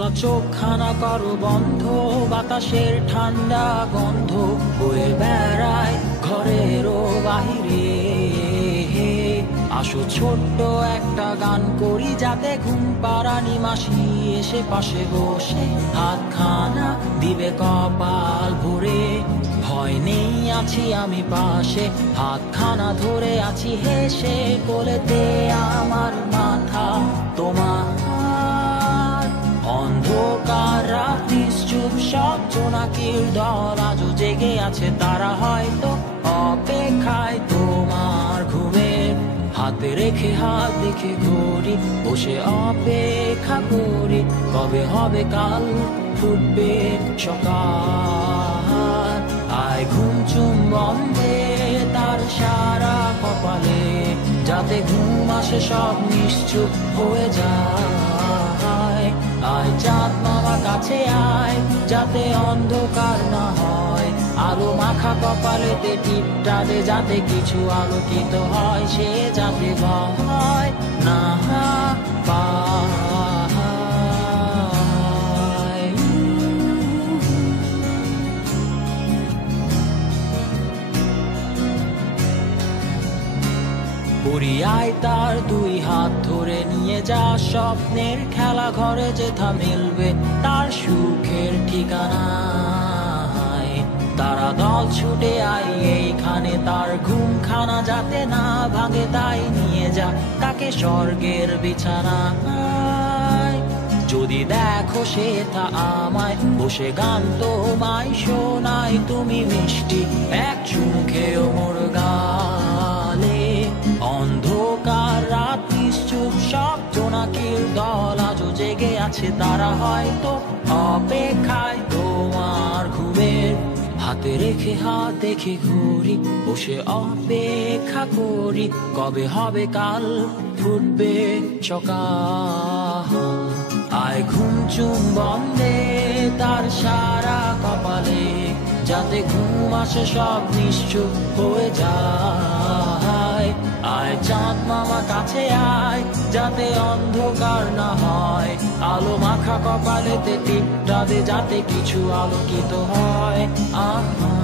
খোলা চোখখানা করো বন্ধ, বাতাসের ঠান্ডা গন্ধ বয়ে বেড়ায় ঘরেরও বাহিরে। আসো ছোট্ট একটা গান করি, যাতে ঘুম পাড়ানি মাসি এসে পাশে বসে হাতখানা দিবে কপাল ভরে। ভয় নেই, আছি আমি পাশে, হাতখানা ধরে আছি হেসে, কোলেতে আমার মাথা তোমার। অন্ধকার রাত্রি চুপ, সব জোনাকির দল আজও জেগে আছে, তারা হয়তো অপেক্ষায় তোমার ঘুমের। হাতে রেখে হাত দেখে ঘড়ি, বসে অপেক্ষা করি, কবে হবে কাল, ফুটবে সকাল। আয় ঘুম চুম্বন দে তার সারা কপালে, যাতে ঘুম আসে সব নিশ্চুপ হয়ে যায়। আয় চাঁদ মামা কাছে আয়, যাতে অন্ধকার না হয়, আলো মাখা কপালেতে টিপটা দে, যাতে কিছু আলোকিত হয়, সে যাতে ভয় না পায়। পরিয়ায় তার দুই হাত ধরে নিয়ে যা, স্বপ্নের খেলা ঘরে যেথা মিলবে তার সুখের ঠিকানা। তারা দল ছুটে আই এইখানে, তার ঘুমখানা যাতে না ভাঙে, তাই নিয়ে যা তাকে স্বর্গের বিছানায়। যদি দেখো সে তা আমায় বসে গান তোমায় শোনায়, তুমি মিষ্টি এক চুমু খেয়েও মোর গালে। অন্ধকার রাত্রি চুপ, সব জোনাকির দল আজও জেগে আছে, তারা হয়তো অপেক্ষায় তোমার ঘুমের। হাতে রেখে হাত দেখে ঘুরি, বসে অপেক্ষা করি, কবে হবে কাল, ফুটবে সকাল। আয় ঘুম চুম্বন দে তার সারা কপালে, যাতে ঘুম আসে সব নিশ্চুপ হয়ে যায়। আয় চাঁদ মামা কাছে আয়, যাতে অন্ধকার না হয়, আলো মাখা কপালেতে টিপটা দে, যাতে কিছু আলোকিত হয়। আহা